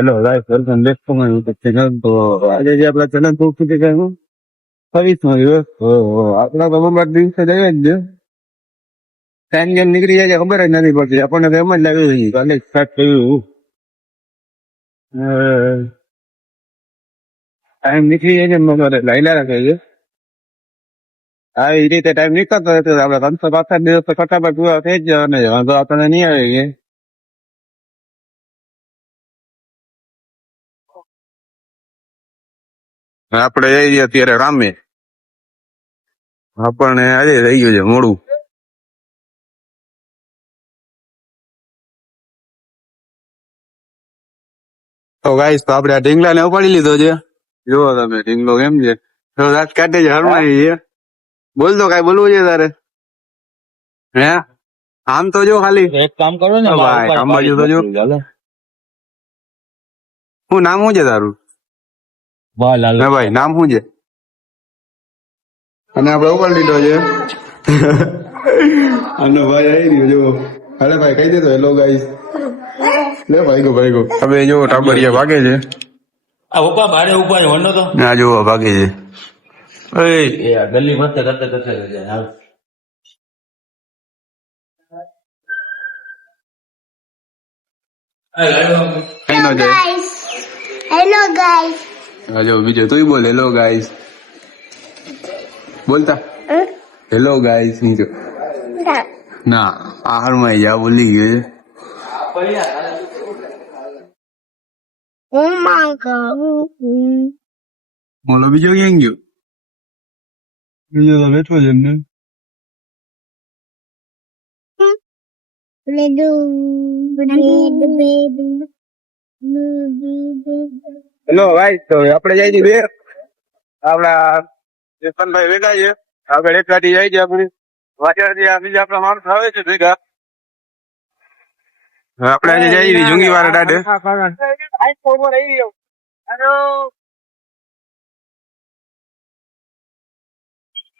Hello guys, welcome back to my YouTube channel. તો આજે જે આપણા ચેનલ પર સુધી ગયું 26મો દિવસ. તો આપણા તો બરાબર દિવસે જઈએ જ છે. ટાઈમ કેમ નીકળી જાય છે ખબર જ નથી પડતી. આપણને તો એમ જ લાગ્યું છે કાલે સ્ટાર્ટ કર્યું. ટાઈમ નીકળી જાય છે મગર લાઈલા રાખે છે. આવી રીતે ટાઈમ નીકળતો હતો આપડે 365 દિવસ તો ફટાફટ પૂરા થઈ જ જવાના છે. વાંધો આપણને નહીં આવે છે. આપણે જઈએ અત્યારે રામે. આપણને આજે થઈ ગયું છે મોડું. તો ગાઈસ તો આપણે આ ઢીંગલા ને ઉપાડી લીધો છે. જુઓ તમે ઢીંગલો કેમ છે. તો રાત કાઢે છે હરમાઈ છે. બોલ તો કઈ બોલવું છે તારે? હે આમ તો જો ખાલી એક કામ કરો ને ભાઈ આમ બાજુ તો જો. શું નામ શું છે તારું? હે ભાઈ નામ શું છે? અને આપણે ઉપાડી લીધો છે. અને ભાઈ આવી રહ્યો જો. અરે ભાઈ કહી દેતો હેલો ગાઈસ. લે ભાઈ ગો હવે જો ટાબરિયા ભાગે છે. આ ઉપા ભાડે ઉપર હોનો તો ના જો ભાગે છે. એ એ ગલી મસ્ત કરતે કરતે હાલ કઈ નો જાય. Hello guys. હા જો બીજો તું બોલ હેલો ગાઈસ. બોલતા હેલો ગાઈસ બીજો ના આ હરમાઈ જા બોલી ગયો છે. Oh my god. બોલો બીજો ક્યાં ગયો? બીજો તો બેઠો છે એમને. હેલો ભાઈ તો આપણે જાય છે બે આપડા જસવંતભાઈ ભેગા છે. આગળ એક ગાડી જાય છે આપડી વાટિયાથી બીજા આપડા માણસ આવે છે ભેગા. આપણે આજે જઈએ જુંગી વાળા દાડે.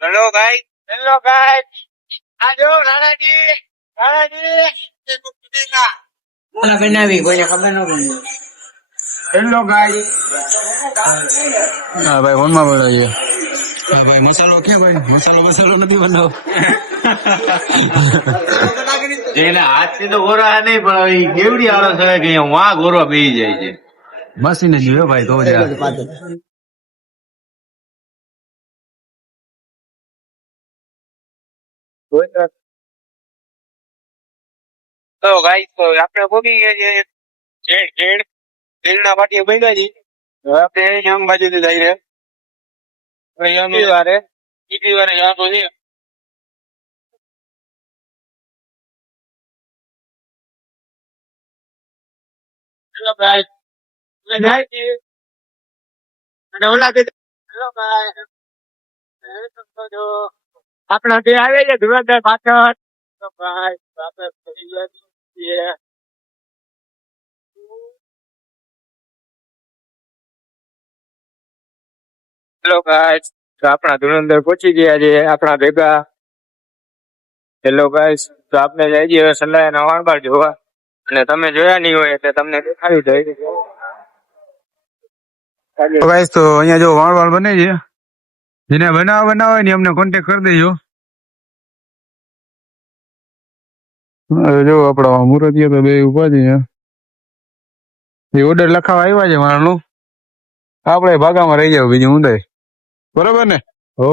Hello guys. Hello guys. આજો રાણાજી બનાવી કોઈ ખબર ન પડી. Hello guys. હા ભાઈ ફોનમાં બોલાવીએ. હા ભાઈ મસાલો ક્યાં ભાઈ મસાલો નથી બનાવો. એના હાથથી તો ગોરા નહીં પણ એ કેવડી આળસ હોય કે વાં ગોરો બેસી જાય છે. મસીને જોયો ભાઈ તો જ તો ગાઈસ તો આપણે ભોગી ગયા છે જેડના પાટીએ ભેગા છીએ. હવે આપણે યંગ બાજુથી જઈ રહ્યા બીજી વારે યા તો છે. Hello guys. અને ઓલા બે હેલો ગાઈસ. આપણા બે આવે છે ધુરંધર પાછળ. તો ભાઈ આપણે ફરી ગયા છીએ. હેલો ગાઈસ તો આપણા ધુરંધર પહોંચી ગયા છે આપણા ભેગા. હેલો ગાઈસ તો આપણે જઈ જઈએ સલાયાના વાણબાર જોવા. અને તમે જોયા નહીં હોય એટલે તમને દેખાડી દઈ. તો ગાઈસ તો અહીંયા જો વાણવાળ બને છે. જેને બનાવવા હોય ને અમને કોન્ટેક્ટ કરી દેજો. જો આપડા મુરતિયા તો બે ઉભા છે. એ ઓર્ડર લખાવા આવ્યા છે મારાનું. આપણે ભાગામાં રહી જાવ બીજું ઊંધાય બરોબર ને. હો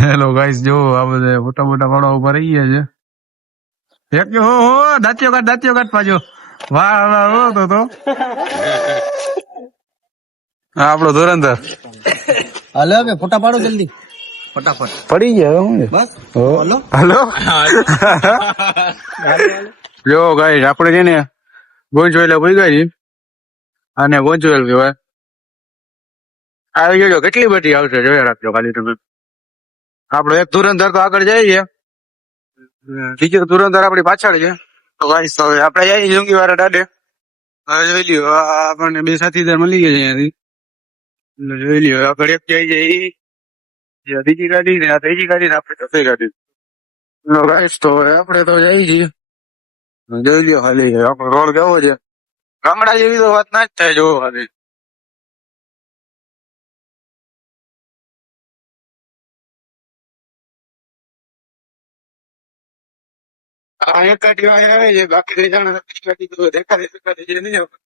હેલો ગાઈસ જો આ બધા મોટા મોટા વાળા ઉભા રહી ગયા છે. એક હો દાંતિયો કાઢ પાછો. વાહ વાહ હો તો હા આપણો ધુરંધર. હાલો હવે ફોટા પાડો જલ્દી ફટાફટ. પડી ગયા હું બસ હાલો જો ગાઈસ આપણે છે ને ગોંચવેલા ભઈ ગયા છે. આને ગોંચવેલ કહેવાય. આવી ગયો કેટલી બધી આવશે જોયા રાખજો ખાલી તમે. આપણો એક ધુરંધર તો આગળ જાય છે. બીજો ધુરંધર આપણી પાછળ છે. તો ગાઈસ હવે આપણે જઈએ જુંગી વાળા દાડે. હવે જોઈ લ્યો આપણને બે સાથીદાર મળી ગયા છે અહીંયાથી. જોઈ લ્યો આગળ એક જાય છે બીજી ગાડી ને આ ત્રીજી ગાડી ને આપણે ચોથી ગાડી. ગાઈસ તો હવે આપણે તો જઈએ છીએ. જોઈ લ્યો ખાલી આપણો રોડ કેવો છે. ગામડા જેવી તો વાત ના જ થાય જો ખાલી. આ એકાટી વાય આવે છે બાકી તો જાણે એકાટી તો દેખાતી છે નહીં આવતી.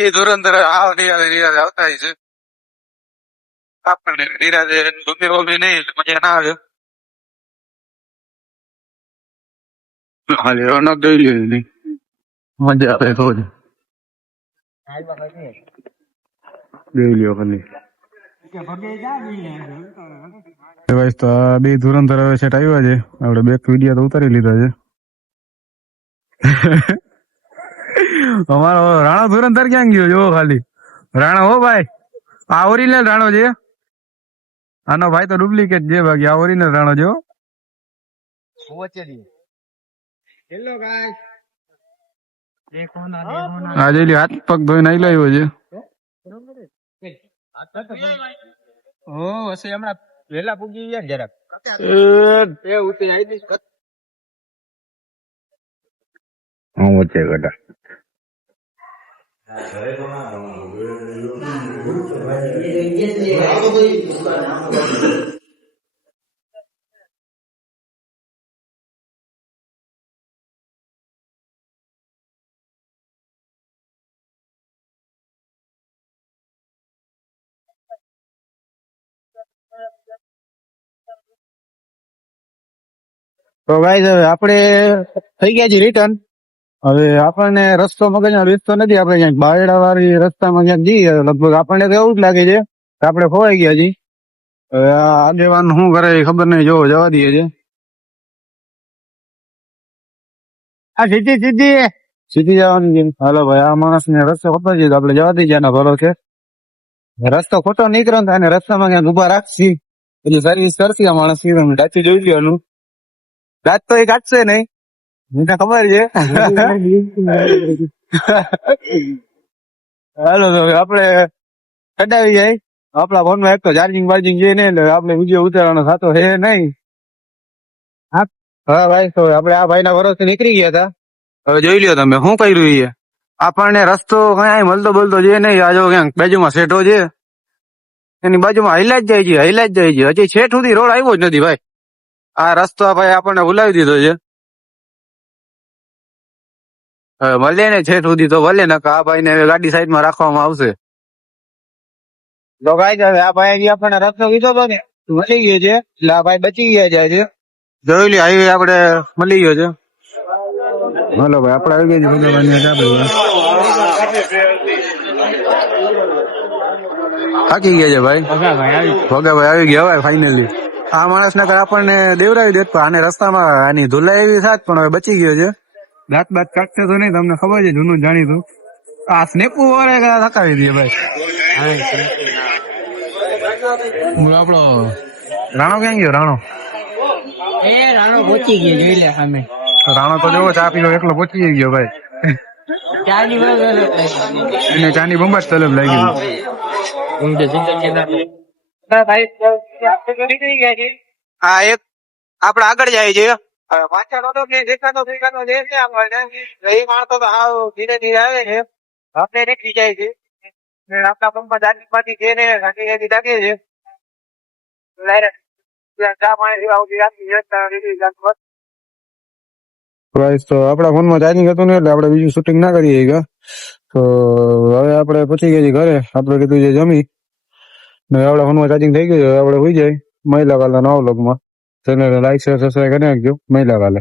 એ ધુરંધર આવ નિરાતે આવતા હોય છે આપણને નિરાતે ગમે વમે નહીં એટલે મજા ના આવે. હાલે રોનક જોઈ લ્યો એની. મજા આવે તો જ જોઈ લ્યો ખાલી. ભાઈ તો આ બે ધુરંધર હવે સેટ આવ્યા છે આપણે બેક વિડીયો તો ઉતારી લીધા છે. અમારો રાણો ધુરંધર ક્યાં ગયો જો ખાલી. રાણો હો ભાઈ આ ઓરિજિનલ રાણો છે. આનો ભાઈ તો ડુપ્લિકેટ છે બાકી આ ઓરિજિનલ રાણો જો. આ જોઈ લ્યો હાથ પગ ધોઈને આઈ લાવ્યો છે. વેલા પૂગી ગયા ને જરાક હું વચ્ચે ઘટા તો ગાઈસ હવે આપણે થઈ ગયા છે રિટર્ન. હવે આપણને રસ્તો મગજમાં બેસતો નથી. આપણે ક્યાંક બાયડા વાળી રસ્તામાં ક્યાંક જઈએ લગભગ આપણને તો એવું જ લાગે છે કે આપણે ખોવાઈ ગયા છીએ. હવે આ આગેવાન શું કરે એ ખબર નહીં. જો જવા દઈએ છે. આ સીધી સીધી સીધી જવાની છે. હાલો ભાઈ આ માણસ ને રસ્તો ખબર છે તો આપણે જવા દઈએ એના ભરોસે. રસ્તો ખોટો નીકળ્યો ને અને રસ્તામાં ક્યાંક ઉભા રાખશી એટલે સર્વિસ કરતી આ માણસ ડાચી જોઈ લેવાનું. દાંત તો એ કાઢશે નહીં મને ખબર છે. હાલો તો હવે આપણે કઢાવી જાય. આપણા ફોનમાં એક તો ચાર્જિંગ બાર્જિંગ છે ને એટલે આપણે વિડીયો ઉતારવાનો થતો હે નહીં. હા ભાઈ તો આપણે આ ભાઈ ના ભરોસે નીકળી ગયા હતા. હવે જોઈ લ્યો તમે શું કર્યું છે. આપણને રસ્તો કઈ મળતો બોલતો છે નહીં. આ જો ક્યાંક બાજુમાં શેઠો છે એની બાજુમાં હૈલા જ જાય છે હૈલા જ જાય છે. હજી શેઠ સુધી રોડ આવ્યો જ નથી ભાઈ. આ રસ્તો ભાઈ આપણને ભૂલાવી દીધો છે. હવે મળે ને છેઠ સુધી તો ભલે ને આ ભાઈ ને ગાડી સાઈડ માં રાખવામાં આવશે. તો ગાઈસ હવે આ ભાઈ આપણને રસ્તો કીધો હતો ને મળી ગયો છે એટલે આ ભાઈ બચી ગયા જાય છે. જોઈ લે હાઈવે આપણે મળી ગયો છે. હાલો ભાઈ આપણે આવી ગયા છે થાકી ગયા છે ભાઈ. ભોગાભાઈ આવી ગયા ભાઈ ફાઇનલી. આ માણસ ને આપણને દેવરાવી દેત પણ આને રસ્તામાં આની ધુલાઈ એવી થાત પણ હવે બચી ગયો છે. દાંત બાત કાઢશે તો નહીં તમને ખબર છે જૂનું જાણીતું. આ સ્નેપુ વાળા થકાવી દે ભાઈ. આપણો રાણો ક્યાં ગયો રાણો. રાણો પહોંચી ગયો જોઈ લે સામે. રાણો તો જોવો ચા પીવો એકલો પહોંચી ગયો ભાઈ. એને ચાની બંબાટ તલબ લાગી. હા એક આપડે આગળ જાય છે. પાછળ તો દેખાતો છે એ માણસો તો હાવ ધીરે ધીરે આવે છે. આપણે નીકળી જાય છે આપણા પંપમાં દાદી માંથી છે ને લાગે છે. તો આપડા ફોનમાં ચાર્જિંગ હતું ને એટલે આપડે બીજું શૂટિંગ ના કરીએ ગયા. તો હવે આપડે પહોંચી ગયા છીએ ઘરે. આપડે કીધું છે જમી ને આપડા ફોનમાં ચાર્જિંગ થઈ ગયું. આપડે હોઈ જાય મહિલા કાલના નવા વ્લોગમાં. ચેનલ લાઈક શેર સબસ્ક્રાઈબ કરી નાખજો. મહિલા કાલે